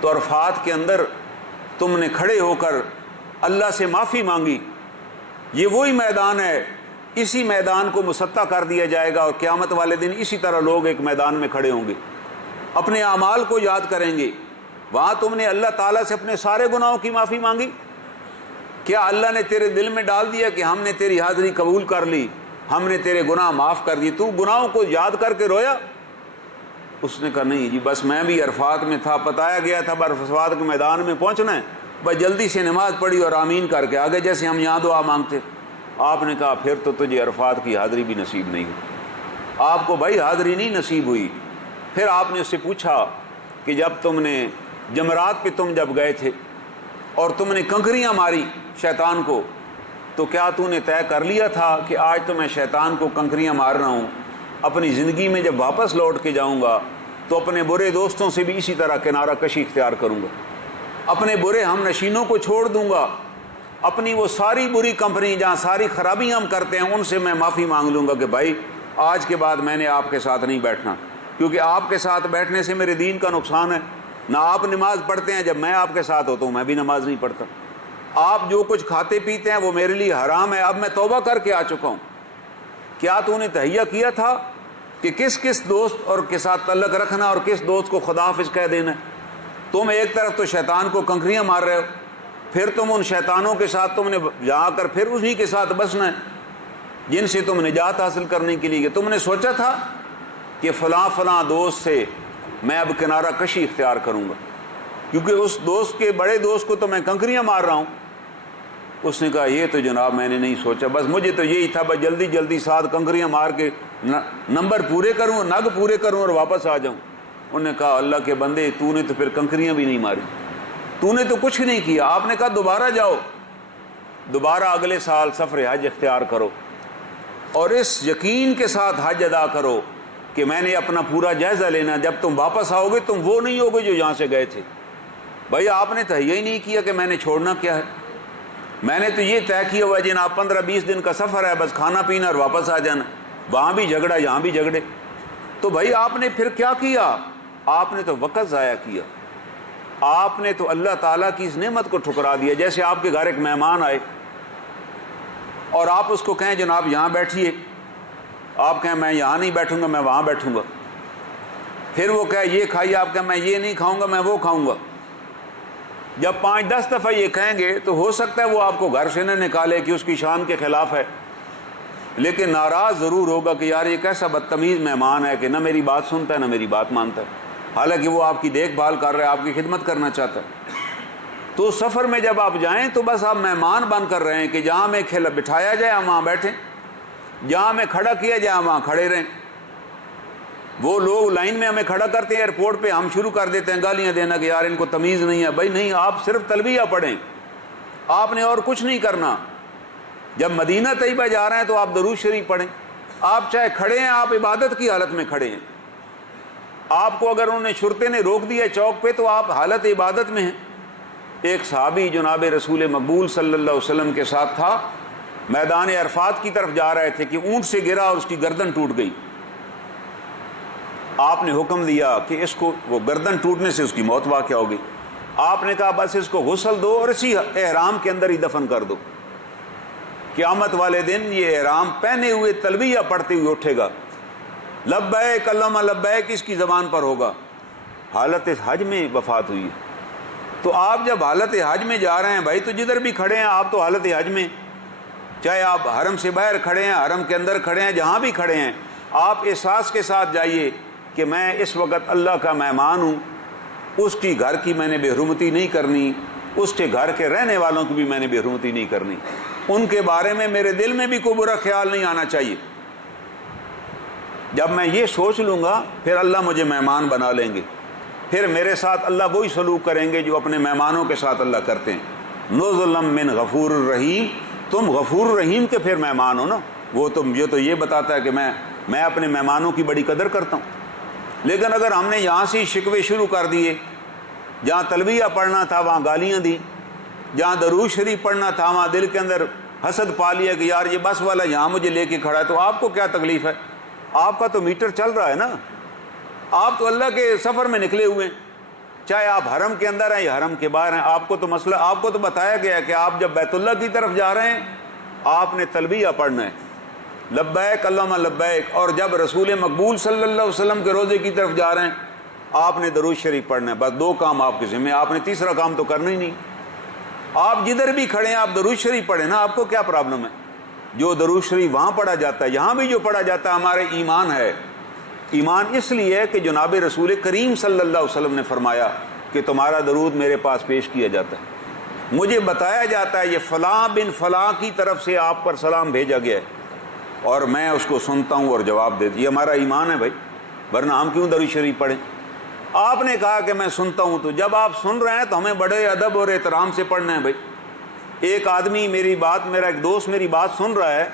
تو عرفات کے اندر تم نے کھڑے ہو کر اللہ سے معافی مانگی، یہ وہی میدان ہے اسی میدان کو مسطح کر دیا جائے گا، اور قیامت والے دن اسی طرح لوگ ایک میدان میں کھڑے ہوں گے، اپنے اعمال کو یاد کریں گے۔ وہاں تم نے اللہ تعالیٰ سے اپنے سارے گناہوں کی معافی مانگی؟ کیا اللہ نے تیرے دل میں ڈال دیا کہ ہم نے تیری حاضری قبول کر لی، ہم نے تیرے گناہ معاف کر دیے، تو گناہوں کو یاد کر کے رویا؟ اس نے کہا نہیں جی، بس میں بھی عرفات میں تھا، بتایا گیا تھا عرفات کے میدان میں پہنچنا ہے، بس جلدی سے نماز پڑھی اور آمین کر کے آگے جیسے ہم یہاں دعا مانگتے۔ آپ نے کہا پھر تو تجھے عرفات کی حاضری بھی نصیب نہیں ہوئی، آپ کو بھائی حاضری نہیں نصیب ہوئی۔ پھر آپ نے اس سے پوچھا کہ جب تم نے جمرات پہ تم جب گئے تھے اور تم نے کنکریاں ماری شیطان کو، تو کیا تو نے طے کر لیا تھا کہ آج تو میں شیطان کو کنکریاں مار رہا ہوں، اپنی زندگی میں جب واپس لوٹ کے جاؤں گا تو اپنے برے دوستوں سے بھی اسی طرح کنارہ کشی اختیار کروں گا، اپنے برے ہم نشینوں کو چھوڑ دوں گا، اپنی وہ ساری بری کمپنی جہاں ساری خرابیاں ہم کرتے ہیں ان سے میں معافی مانگ لوں گا کہ بھائی آج کے بعد میں نے آپ کے ساتھ نہیں بیٹھنا، کیونکہ آپ کے ساتھ بیٹھنے سے میرے دین کا نقصان ہے۔ نہ آپ نماز پڑھتے ہیں، جب میں آپ کے ساتھ ہوتا ہوں میں بھی نماز نہیں پڑھتا، آپ جو کچھ کھاتے پیتے ہیں وہ میرے لیے حرام ہے، اب میں توبہ کر کے آ چکا ہوں۔ کیا تو نے تہیہ کیا تھا کہ کس کس دوست اور کے ساتھ تعلق رکھنا اور کس دوست کو خدا حافظ کہہ دینا ہے؟ تم ایک طرف تو شیطان کو کنکریاں مار رہے ہو، پھر تم ان شیطانوں کے ساتھ تم نے جا کر پھر انہی کے ساتھ بسنا ہے جن سے تم نجات حاصل کرنے کے لیے تم نے سوچا تھا کہ فلاں فلاں دوست سے میں اب کنارہ کشی اختیار کروں گا، کیونکہ اس دوست کے بڑے دوست کو تو میں کنکریاں مار رہا ہوں۔ اس نے کہا یہ تو جناب میں نے نہیں سوچا، بس مجھے تو یہی تھا بس جلدی جلدی ساتھ کنکریاں مار کے نمبر پورے کروں، نگ پورے کروں اور واپس آ جاؤں۔ انہوں نے کہا اللہ کے بندے تو نے تو پھر کنکریاں بھی نہیں ماری، تو نے تو کچھ نہیں کیا۔ آپ نے کہا دوبارہ جاؤ، دوبارہ اگلے سال سفر حج اختیار کرو اور اس یقین کے ساتھ حج ادا کرو کہ میں نے اپنا پورا جائزہ لینا، جب تم واپس آؤ گے تم وہ نہیں ہوگے جو یہاں سے گئے تھے۔ بھائی آپ نے تہیہ ہی نہیں کیا کہ میں نے چھوڑنا کیا ہے، میں نے تو یہ طے کیا ہوا جناب 15-20 دن کا سفر ہے، بس کھانا پینا اور واپس آ جانا، وہاں بھی جھگڑا یہاں بھی جھگڑے۔ تو بھائی آپ نے پھر کیا کیا؟ آپ نے تو وقت ضائع کیا، آپ نے تو اللہ تعالیٰ کی اس نعمت کو ٹھکرا دیا۔ جیسے آپ کے گھر ایک مہمان آئے اور آپ اس کو کہیں جناب یہاں بیٹھیے، آپ کہیں میں یہاں نہیں بیٹھوں گا میں وہاں بیٹھوں گا، پھر وہ کہے یہ کھائیے، آپ کہیں میں یہ نہیں کھاؤں گا میں وہ کھاؤں گا۔ جب 5-10 دفعہ یہ کہیں گے تو ہو سکتا ہے وہ آپ کو گھر سے نہ نکالے کہ اس کی شان کے خلاف ہے، لیکن ناراض ضرور ہوگا کہ یار یہ کیسا بدتمیز مہمان ہے کہ نہ میری بات سنتا ہے نہ میری بات مانتا ہے، حالانکہ وہ آپ کی دیکھ بھال کر رہا ہے، آپ کی خدمت کرنا چاہتا ہے۔ تو سفر میں جب آپ جائیں تو بس آپ مہمان بن کر رہے ہیں کہ جہاں میں بٹھایا جائے ہم وہاں بیٹھیں، جہاں میں کھڑا کیا جائے ہم وہاں کھڑے رہیں۔ وہ لوگ لائن میں ہمیں کھڑا کرتے ہیں ایئرپورٹ پہ، ہم شروع کر دیتے ہیں گالیاں دینا کہ یار ان کو تمیز نہیں ہے۔ بھائی نہیں، آپ صرف تلبیہ پڑھیں، آپ نے اور کچھ نہیں کرنا۔ جب مدینہ طیبہ جا رہے ہیں تو آپ درود شریف پڑھیں، آپ چاہے کھڑے ہیں آپ عبادت کی حالت میں کھڑے ہیں، آپ کو اگر انہوں نے شرطے نے روک دیا چوک پہ تو آپ حالت عبادت میں ہیں۔ ایک صحابی جناب رسول مقبول صلی اللہ علیہ وسلم کے ساتھ تھا، میدان عرفات کی طرف جا رہے تھے کہ اونٹ سے گرا اور اس کی گردن ٹوٹ گئی۔ آپ نے حکم دیا کہ اس کو، وہ گردن ٹوٹنے سے اس کی موت واقع ہو گئی، آپ نے کہا بس اس کو غسل دو اور اسی احرام کے اندر ہی دفن کر دو، قیامت والے دن یہ احرام پہنے ہوئے تلبیہ پڑھتے ہوئے اٹھے گا، لبیک اللہم لبیک اس کی زبان پر ہوگا۔ حالت حج میں وفات ہوئی ہے۔ تو آپ جب حالت حج میں جا رہے ہیں بھائی، تو جدھر بھی کھڑے ہیں آپ تو حالت حج میں، چاہے آپ حرم سے باہر کھڑے ہیں حرم کے اندر کھڑے ہیں، جہاں بھی کھڑے ہیں آپ احساس کے ساتھ جائیے کہ میں اس وقت اللہ کا مہمان ہوں، اس کی گھر کی میں نے بے حرمتی نہیں کرنی، اس کے گھر کے رہنے والوں کی بھی میں نے بے حرمتی نہیں کرنی، ان کے بارے میں میرے دل میں بھی کوئی برا خیال نہیں آنا چاہیے۔ جب میں یہ سوچ لوں گا پھر اللہ مجھے مہمان بنا لیں گے، پھر میرے ساتھ اللہ وہی سلوک کریں گے جو اپنے مہمانوں کے ساتھ اللہ کرتے ہیں۔ نزلا من غفور الرحیم، تم غفور الرحیم کے پھر مہمان ہو نا، وہ تو مجھے تو یہ بتاتا ہے کہ میں اپنے مہمانوں کی بڑی قدر کرتا ہوں۔ لیکن اگر ہم نے یہاں سے شکوے شروع کر دیے، جہاں تلبیہ پڑھنا تھا وہاں گالیاں دی، جہاں درود شریف پڑھنا تھا وہاں دل کے اندر حسد پا لیا کہ یار یہ بس والا یہاں مجھے لے کے کھڑا ہے، تو آپ کو کیا تکلیف ہے؟ آپ کا تو میٹر چل رہا ہے نا، آپ تو اللہ کے سفر میں نکلے ہوئے ہیں، چاہے آپ حرم کے اندر ہیں یا حرم کے باہر ہیں۔ آپ کو تو مسئلہ، آپ کو تو بتایا گیا ہے کہ آپ جب بیت اللہ کی طرف جا رہے ہیں آپ نے تلبیہ پڑھنا ہے، لبیک اللہم لبیک، اور جب رسول مقبول صلی اللہ علیہ وسلم کے روزے کی طرف جا رہے ہیں آپ نے درود شریف پڑھنا ہے، بس 2 کام آپ کے ذمہ، آپ نے تیسرا کام تو کرنا ہی نہیں۔ آپ جدھر بھی کھڑے ہیں آپ درود شریف پڑھیں نا، آپ کو کیا پرابلم ہے؟ جو درود شریف وہاں پڑھا جاتا ہے یہاں بھی جو پڑھا جاتا ہے ہمارے ایمان ہے۔ ایمان اس لیے ہے کہ جناب رسول کریم صلی اللہ علیہ وسلم نے فرمایا کہ تمہارا درود میرے پاس پیش کیا جاتا ہے، مجھے بتایا جاتا ہے یہ فلاں بن فلاں کی طرف سے آپ پر سلام بھیجا گیا ہے، اور میں اس کو سنتا ہوں اور جواب دیتا ہوں۔ یہ ہمارا ایمان ہے بھائی، ورنہ ہم کیوں درود شریف پڑھیں؟ آپ نے کہا کہ میں سنتا ہوں، تو جب آپ سن رہے ہیں تو ہمیں بڑے ادب اور احترام سے پڑھنا ہے بھائی۔ ایک آدمی میرا ایک دوست میری بات سن رہا ہے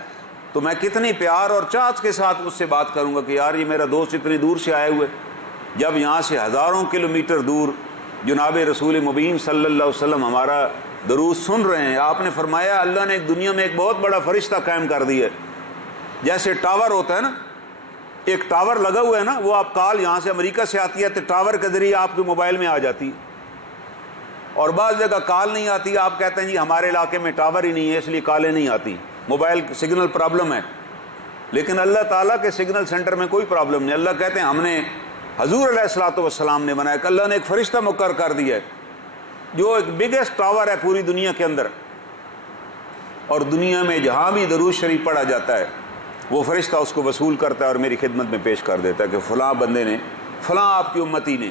تو میں کتنی پیار اور چاہت کے ساتھ اس سے بات کروں گا کہ یار یہ میرا دوست اتنی دور سے آئے ہوئے، جب یہاں سے ہزاروں کلومیٹر دور جناب رسول مبین صلی اللہ علیہ وسلم ہمارا درود سن رہے ہیں۔ آپ نے فرمایا اللہ نے ایک دنیا میں ایک بہت بڑا فرشتہ قائم کر دیا ہے، جیسے ٹاور ہوتا ہے نا، ایک ٹاور لگا ہوا ہے نا، وہ آپ کال یہاں سے امریکہ سے آتی ہے تو ٹاور کے ذریعے آپ کے موبائل میں آ جاتی ہے، اور بعض جگہ کال نہیں آتی، آپ کہتے ہیں جی ہمارے علاقے میں ٹاور ہی نہیں ہے اس لیے کالیں نہیں آتی، موبائل سگنل پرابلم ہے۔ لیکن اللہ تعالیٰ کے سگنل سینٹر میں کوئی پرابلم نہیں۔ اللہ کہتے ہیں ہم نے حضور علیہ الصلوۃ والسلام نے بنایا کہ اللہ نے ایک فرشتہ مقرر کر دیا ہے جو ایک بگیسٹ ٹاور ہے پوری دنیا کے اندر، اور دنیا میں جہاں بھی درود شریف پڑھا جاتا ہے وہ فرشتہ اس کو وصول کرتا ہے اور میری خدمت میں پیش کر دیتا ہے کہ فلاں بندے نے، فلاں آپ کی امتی نے،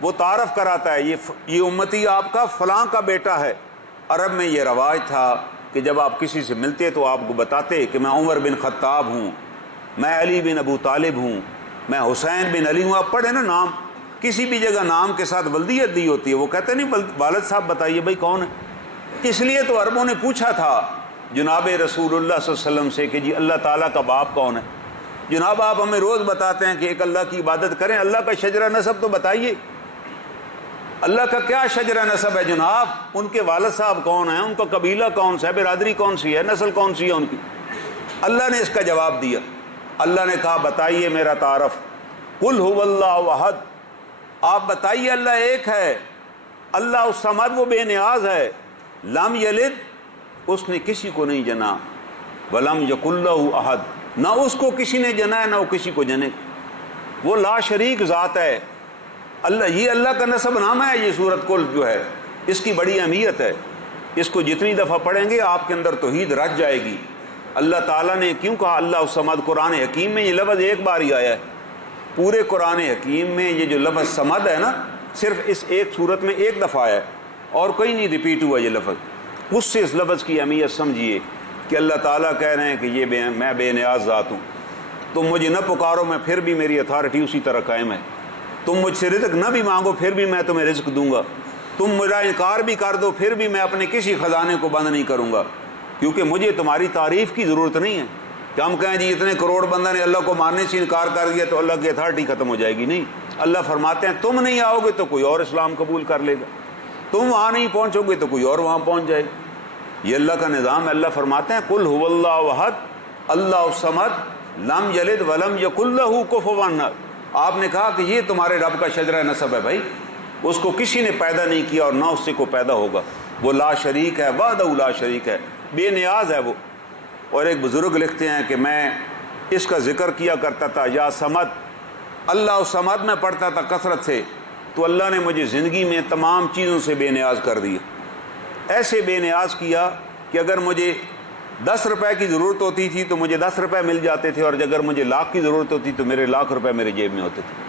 وہ تعارف کراتا ہے یہ امتی آپ کا فلاں کا بیٹا ہے۔ عرب میں یہ رواج تھا کہ جب آپ کسی سے ملتے تو آپ کو بتاتے کہ میں عمر بن خطاب ہوں، میں علی بن ابو طالب ہوں، میں حسین بن علی ہوں۔ آپ پڑھیں نا نام، کسی بھی جگہ نام کے ساتھ ولدیت دی ہوتی ہے، وہ کہتے نہیں والد صاحب بتائیے بھائی کون ہے۔ اس لیے تو عربوں نے پوچھا تھا جناب رسول اللہ صلی اللہ علیہ وسلم سے کہ جی اللہ تعالیٰ کا باپ کون ہے؟ جناب آپ ہمیں روز بتاتے ہیں کہ ایک اللہ کی عبادت کریں، اللہ کا شجرہ نسب تو بتائیے، اللہ کا کیا شجرہ نسب ہے جناب؟ ان کے والد صاحب کون ہیں، ان کا قبیلہ کون سا ہے، برادری کون سی ہے، نسل کون سی ہے ان کی؟ اللہ نے اس کا جواب دیا۔ اللہ نے کہا بتائیے میرا تعارف، قل هو اللہ احد، آپ بتائیے اللہ ایک ہے، اللہ الصمد، وہ بے نیاز ہے، لم یلد، اس نے کسی کو نہیں جنا، ولم یکن لہ احد، نہ اس کو کسی نے جنا ہے نہ وہ کسی کو جنے، وہ لا شریک ذات ہے۔ یہ اللہ کا نسب نامہ ہے۔ یہ سورۃ کل جو ہے اس کی بڑی اہمیت ہے، اس کو جتنی دفعہ پڑھیں گے آپ کے اندر توحید رچ جائے گی۔ اللہ تعالیٰ نے کیوں کہا اللہ الصمد؟ قرآن حکیم میں یہ لفظ ایک بار ہی آیا ہے، پورے قرآن حکیم میں یہ جو لفظ صمد ہے نا صرف اس ایک صورت میں ایک دفعہ آیا ہے اور کوئی نہیں ریپیٹ ہوا یہ لفظ۔ اس سے اس لفظ کی اہمیت سمجھیے کہ اللہ تعالیٰ کہہ رہے ہیں کہ میں بے نیاز ذات ہوں، تم مجھے نہ پکارو میں پھر بھی میری اتھارٹی اسی طرح قائم ہے، تم مجھ سے رزق نہ بھی مانگو پھر بھی میں تمہیں رزق دوں گا، تم میرا انکار بھی کر دو پھر بھی میں اپنے کسی خزانے کو بند نہیں کروں گا، کیونکہ مجھے تمہاری تعریف کی ضرورت نہیں ہے کہ ہم کہیں جی اتنے کروڑ بندہ نے اللہ کو ماننے سے انکار کر دیا تو اللہ کی اتھارٹی ختم ہو جائے گی۔ نہیں، اللہ فرماتے ہیں تم نہیں آؤ گے تو کوئی اور اسلام قبول کر لے گا، تم وہاں نہیں پہنچو گے تو کوئی اور وہاں پہنچ جائے گا۔ یہ اللہ کا نظام ہے۔ اللہ فرماتے ہیں قل هو اللہ احد اللہ الصمد لم یلد ولم یکن لہ کفوا احد۔ آپ نے کہا کہ یہ تمہارے رب کا شجرہ نسب ہے بھائی، اس کو کسی نے پیدا نہیں کیا اور نہ اس سے کو پیدا ہوگا، وہ لا شریک ہے، وحدہ لا شریک ہے، بے نیاز ہے وہ۔ اور ایک بزرگ لکھتے ہیں کہ میں اس کا ذکر کیا کرتا تھا یا صمد، اللہ صمد میں پڑھتا تھا کثرت سے، تو اللہ نے مجھے زندگی میں تمام چیزوں سے بے نیاز کر دیا، ایسے بے نیاز کیا کہ اگر مجھے 10 روپے کی ضرورت ہوتی تھی تو مجھے 10 روپے مل جاتے تھے، اور اگر مجھے لاکھ کی ضرورت ہوتی تو میرے لاکھ روپے میرے جیب میں ہوتے تھے۔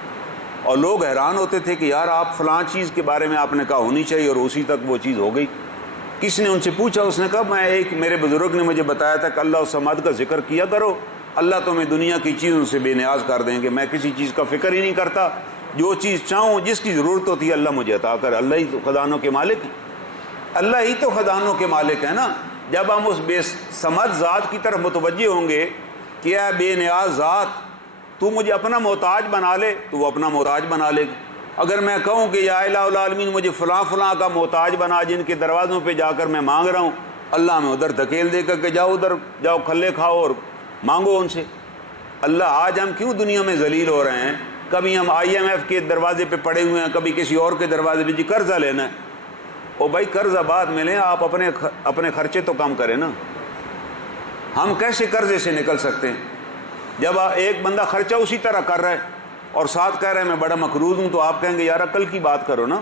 اور لوگ حیران ہوتے تھے کہ یار آپ فلاں چیز کے بارے میں آپ نے کہا ہونی چاہیے اور اسی تک وہ چیز ہو گئی۔ کس نے ان سے پوچھا، اس نے کہا میرے بزرگ نے مجھے بتایا تھا کہ اللہ الصمد کا ذکر کیا کرو، اللہ تمہیں دنیا کی چیزوں سے بے نیاز کر دیں گے۔ میں کسی چیز کا فکر ہی نہیں کرتا، جو چیز چاہوں جس کی ضرورت ہوتی ہے اللہ مجھے عطا کر۔ اللہ ہی تو خزانوں کے مالک ہیں، اللہ ہی تو خزانوں کے مالک ہیں نا۔ جب ہم اس بے صمد ذات کی طرف متوجہ ہوں گے کہ اے بے نیاز ذات تو مجھے اپنا محتاج بنا لے تو وہ اپنا محتاج بنا لے گا۔ اگر میں کہوں کہ یا الہ العالمین مجھے فلاں فلاں کا محتاج بنا جن کے دروازوں پہ جا کر میں مانگ رہا ہوں، اللہ میں ادھر دھکیل دے کر کہ جاؤ ادھر جاؤ کھلے کھاؤ اور مانگو ان سے۔ اللہ آج ہم کیوں دنیا میں ذلیل ہو رہے ہیں؟ کبھی ہم IMF کے دروازے پہ پڑے ہوئے ہیں، کبھی کسی اور کے دروازے پہ، جی قرضہ لینا ہے، او بھائی قرضہ بعد میں لیں، آپ اپنے خرچے تو کم کریں نا۔ ہم کیسے قرضے سے نکل سکتے ہیں؟ جب ایک بندہ خرچہ اسی طرح کر رہا ہے اور ساتھ کہہ رہا ہے میں بڑا مقروض ہوں، تو آپ کہیں گے یار عقل کی بات کرو نا،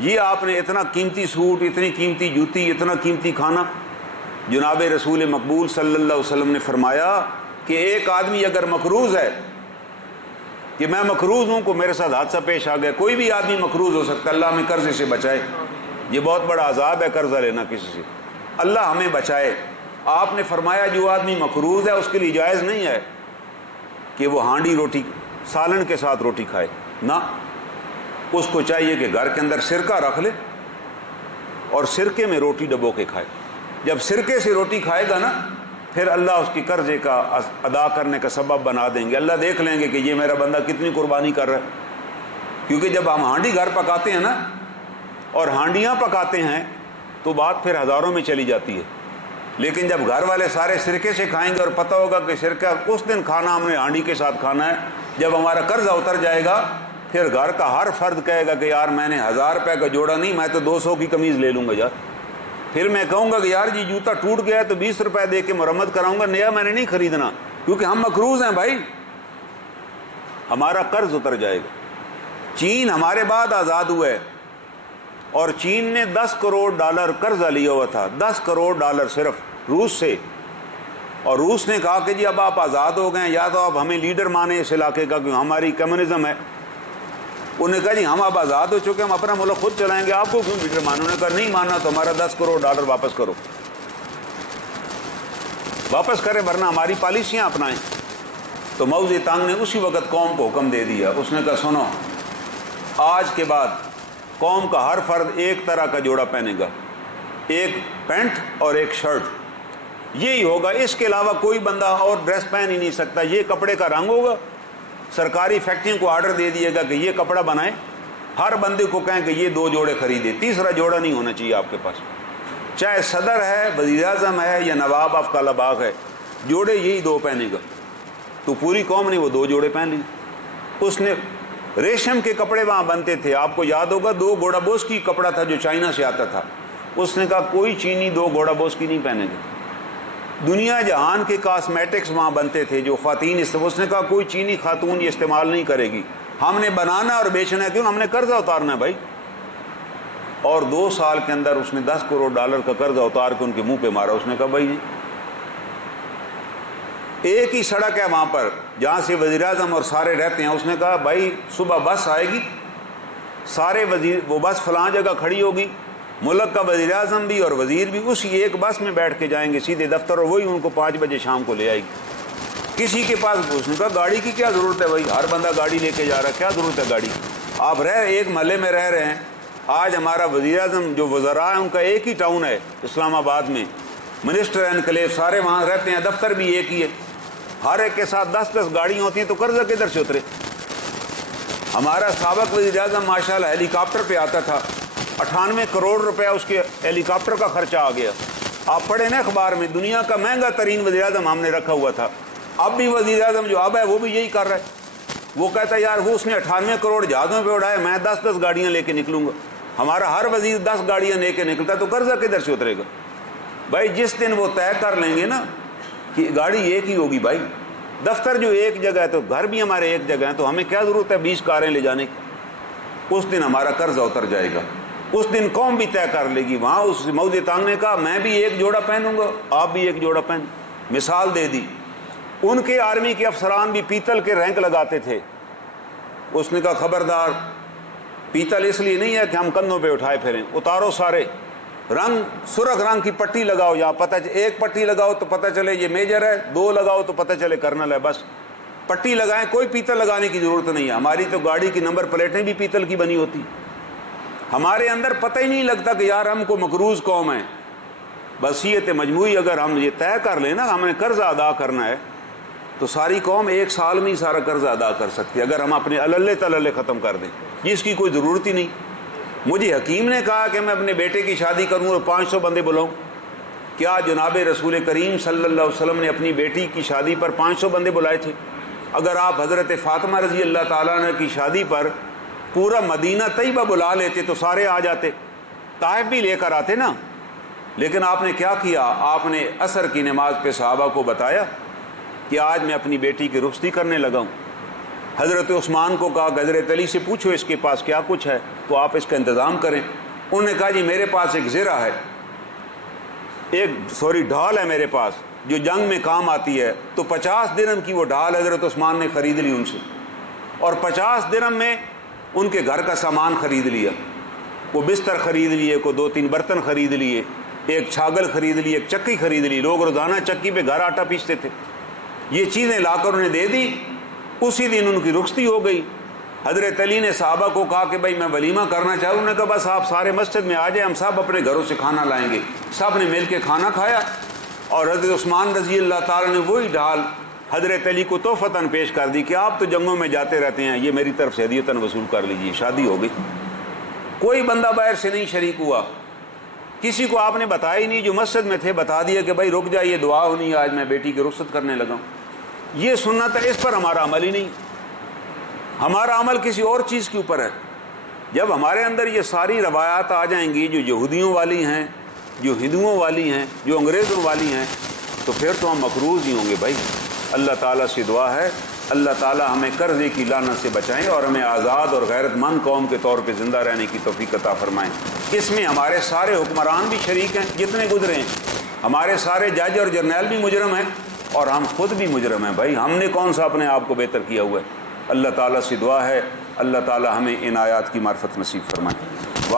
یہ آپ نے اتنا قیمتی سوٹ، اتنی قیمتی جوتی، اتنا قیمتی کھانا۔ جناب رسول مقبول صلی اللہ علیہ وسلم نے فرمایا کہ ایک آدمی اگر مقروض ہے کہ میں مقروض ہوں، کو میرے ساتھ حادثہ پیش آ گیا، کوئی بھی آدمی مقروض ہو سکتا ہے، اللہ ہمیں قرضے سے بچائے، یہ بہت بڑا عذاب ہے قرضہ لینا کسی سے، اللہ ہمیں بچائے۔ آپ نے فرمایا جو آدمی مقروض ہے اس کے لیے جائز نہیں ہے کہ وہ ہانڈی روٹی سالن کے ساتھ روٹی کھائے، نہ، اس کو چاہیے کہ گھر کے اندر سرکہ رکھ لے اور سرکے میں روٹی ڈبو کے کھائے۔ جب سرکے سے روٹی کھائے گا نا، پھر اللہ اس کی قرضے کا ادا کرنے کا سبب بنا دیں گے، اللہ دیکھ لیں گے کہ یہ میرا بندہ کتنی قربانی کر رہا ہے۔ کیونکہ جب ہم ہانڈی گھر پکاتے ہیں نا اور ہانڈیاں پکاتے ہیں تو بات پھر ہزاروں میں چلی جاتی ہے، لیکن جب گھر والے سارے سرکے سے کھائیں گے اور پتہ ہوگا کہ سرکہ اس دن کھانا ہم نے ہانڈی کے ساتھ کھانا ہے، جب ہمارا قرضہ اتر جائے گا پھر گھر کا ہر فرد کہے گا کہ یار میں نے 1000 روپے کا جوڑا نہیں، میں تو 200 کی قمیض لے لوں گا یار۔ پھر میں کہوں گا کہ یار جی جوتا ٹوٹ گیا ہے تو 20 روپے دے کے مرمت کراؤں گا، نیا میں نے نہیں خریدنا، کیونکہ ہم مقروض ہیں بھائی، ہمارا قرض اتر جائے گا۔ چین ہمارے بعد آزاد ہوا ہے اور چین نے 10 کروڑ ڈالر قرضہ لیا ہوا تھا، 10 کروڑ ڈالر صرف روس سے، اور روس نے کہا کہ جی اب آپ آزاد ہو گئے ہیں، یا تو آپ ہمیں لیڈر مانیں اس علاقے کا، کیونکہ ہماری کمیونزم ہے۔ انہوں نے کہا جی ہم اب آزاد ہو چکے ہیں، ہم اپنا ملک خود چلائیں گے، آپ کو کیوں لیڈر مانو؟ انہوں نے کہا نہیں ماننا تو ہمارا 10 کروڑ ڈالر واپس کرو، واپس کریں ورنہ ہماری پالیسیاں اپنائیں۔ تو موز تانگ نے اسی وقت قوم کو حکم دے دیا، اس نے کہا سنو، آج کے بعد قوم کا ہر فرد ایک طرح کا جوڑا پہنے گا، ایک پینٹ اور ایک شرٹ، یہی ہوگا، اس کے علاوہ کوئی بندہ اور ڈریس پہن ہی نہیں سکتا، یہ کپڑے کا رنگ ہوگا۔ سرکاری فیکٹریوں کو آرڈر دے دیے گا کہ یہ کپڑا بنائیں، ہر بندے کو کہیں کہ یہ 2 جوڑے خریدے، تیسرا جوڑا نہیں ہونا چاہیے آپ کے پاس، چاہے صدر ہے، وزیر اعظم ہے یا نواب آف کالا باغ ہے، جوڑے یہی 2 پہنے گا۔ تو پوری قوم نے وہ 2 جوڑے پہن لیے۔ اس نے ریشم کے کپڑے وہاں بنتے تھے، آپ کو یاد ہوگا 2 گوڑا بوس کی کپڑا تھا جو چائنا سے آتا تھا، اس نے کہا کوئی چینی 2 گوڑا بوس کی نہیں پہنے گا۔ دنیا جہان کے کاسمیٹکس وہاں بنتے تھے جو خواتین اس نے کہا کوئی چینی خاتون یہ استعمال نہیں کرے گی، ہم نے بنانا اور بیچنا ہے، کیوں؟ ہم نے قرضہ اتارنا ہے بھائی۔ اور 2 سال کے اندر اس نے 10 کروڑ ڈالر کا قرضہ اتار کے ان کے منہ پہ مارا۔ اس نے کہا بھائی ایک ہی سڑک ہے وہاں پر جہاں سے وزیر اعظم اور سارے رہتے ہیں، اس نے کہا بھائی صبح بس آئے گی، سارے وزیر، وہ بس فلاں جگہ کھڑی ہوگی، ملک کا وزیر اعظم بھی اور وزیر بھی اسی ایک بس میں بیٹھ کے جائیں گے سیدھے دفتر، اور وہی ان کو 5 بجے شام کو لے آئے گی۔ کسی کے پاس، اس نے کہا گاڑی کی کیا ضرورت ہے بھائی، ہر بندہ گاڑی لے کے جا رہا ہے، کیا ضرورت ہے گاڑی؟ آپ ایک محلے میں رہ رہے ہیں، آج ہمارا وزیر اعظم جو وزراء ہیں ان کا ایک ہی ٹاؤن ہے اسلام آباد میں، منسٹر انکلیو سارے وہاں رہتے ہیں، دفتر بھی ایک ہی ہے، ہر ایک کے ساتھ 10 گاڑیاں ہوتی ہیں، تو قرضہ کدھر سے اترے؟ ہمارا سابق وزیر اعظم ماشاءاللہ ہیلی کاپٹر پہ آتا تھا، 98 کروڑ روپیہ اس کے ہیلی کاپٹر کا خرچہ آ گیا۔ آپ پڑھیں نا اخبار میں، دنیا کا مہنگا ترین وزیر اعظم ہم نے رکھا ہوا تھا۔ اب بھی وزیر اعظم جو اب ہے وہ بھی یہی کر رہا ہے، وہ کہتا ہے یار وہ اس نے 98 کروڑ جہازوں پہ اڑائے، میں 10 گاڑیاں لے کے نکلوں گا۔ ہمارا ہر وزیر 10 گاڑیاں لے کے نکلتا ہے، تو قرضہ کدھر سے اترے گا بھائی؟ جس دن وہ طے کر لیں گے نا کہ گاڑی ایک ہی ہوگی بھائی، دفتر جو ایک جگہ ہے تو گھر بھی ہمارے ایک جگہ ہے، تو ہمیں کیا ضرورت ہے 20 کاریں لے جانے کی؟ اس دن ہمارا قرضہ اتر جائے گا، اس دن قوم بھی طے کر لے گی۔ وہاں اس موز تانگ نے کہا میں بھی ایک جوڑا پہنوں گا، آپ بھی ایک جوڑا پہن، مثال دے دی۔ ان کے آرمی کے افسران بھی پیتل کے رینک لگاتے تھے، اس نے کہا خبردار، پیتل اس لیے نہیں ہے کہ ہم کندھوں پہ اٹھائے پھریں، اتارو سارے، رنگ سرخ رنگ کی پٹی لگاؤ، یہاں پتہ ایک پٹی لگاؤ تو پتہ چلے یہ میجر ہے، 2 لگاؤ تو پتہ چلے کرنل ہے، بس پٹی لگائیں، کوئی پیتل لگانے کی ضرورت نہیں ہے۔ ہماری تو گاڑی کی نمبر پلیٹیں بھی پیتل کی بنی ہوتی، ہمارے اندر پتہ ہی نہیں لگتا کہ یار ہم کو مقروض قوم ہے۔ بصیت مجموعی اگر ہم یہ طے کر لیں نا ہمیں قرضہ ادا کرنا ہے، تو ساری قوم 1 سال میں ہی سارا قرضہ ادا کر سکتی ہے، اگر ہم اپنے اللہ تللے ختم کر دیں، جس کی کوئی ضرورت ہی نہیں۔ مجھے حکیم نے کہا کہ میں اپنے بیٹے کی شادی کروں اور 500 بندے بلاؤں، کیا جناب رسول کریم صلی اللہ علیہ وسلم نے اپنی بیٹی کی شادی پر 500 بندے بلائے تھے؟ اگر آپ حضرت فاطمہ رضی اللہ تعالیٰ عنہ کی شادی پر پورا مدینہ طیبہ بلا لیتے تو سارے آ جاتے، طائف بھی لے کر آتے نا۔ لیکن آپ نے کیا کیا؟ آپ نے عصر کی نماز پہ صحابہ کو بتایا کہ آج میں اپنی بیٹی کی رخصتی کرنے لگا ہوں۔ حضرت عثمان کو کہا کہ حضرت علی سے پوچھو اس کے پاس کیا کچھ ہے تو آپ اس کا انتظام کریں۔ انہوں نے کہا جی میرے پاس ایک زرہ ہے، ڈھال ہے میرے پاس جو جنگ میں کام آتی ہے۔ تو 50 درہم کی وہ ڈھال حضرت عثمان نے خرید لی ان سے، اور 50 درہم میں ان کے گھر کا سامان خرید لیا۔ وہ بستر خرید لیے، کو 2-3 برتن خرید لیے، ایک چھاگل خرید لی، ایک چکی خرید لی۔ لوگ روزانہ چکی پہ گھر آٹا پیستے تھے۔ یہ چیزیں لا کر انہیں دے دی۔ اسی دن ان کی رخصتی ہو گئی۔ حضرت علی نے صحابہ کو کہا کہ بھائی میں ولیمہ کرنا چاہوں۔ انہوں نے کہا بس آپ سارے مسجد میں آ جائیں، ہم سب اپنے گھروں سے کھانا لائیں گے۔ سب نے مل کے کھانا کھایا، اور حضرت عثمان رضی اللہ تعالیٰ نے وہی ڈھال حضرت علی کو تحفتاً پیش کر دی کہ آپ تو جنگوں میں جاتے رہتے ہیں، یہ میری طرف سے ہدیتاً وصول کر لیجیے۔ شادی ہو گئی۔ کوئی بندہ باہر سے نہیں شریک ہوا، کسی کو آپ نے بتایا ہی نہیں۔ جو مسجد میں تھے بتا دیا کہ بھائی رک جائیے، دعا ہونی ہے، آج میں بیٹی کی رخصت کرنے لگا ہوں۔ یہ سنت ہے، اس پر ہمارا عمل ہی نہیں۔ ہمارا عمل کسی اور چیز کے اوپر ہے۔ جب ہمارے اندر یہ ساری روایات آ جائیں گی جو یہودیوں والی ہیں، جو ہندوؤں والی ہیں، جو انگریزوں والی ہیں، تو پھر تو ہم مقروض ہی ہوں گے بھائی۔ اللہ تعالیٰ سے دعا ہے اللہ تعالیٰ ہمیں قرضے کی لعنت سے بچائیں اور ہمیں آزاد اور غیرت مند قوم کے طور پہ زندہ رہنے کی توفیق عطا فرمائیں۔ اس میں ہمارے سارے حکمران بھی شریک ہیں جتنے گزرے ہیں، ہمارے سارے جج اور جرنیل بھی مجرم ہیں، اور ہم خود بھی مجرم ہیں بھائی۔ ہم نے کون سا اپنے آپ کو بہتر کیا ہوا ہے؟ اللہ تعالیٰ سے دعا ہے اللہ تعالیٰ ہمیں ان آیات کی معرفت نصیب فرمائے۔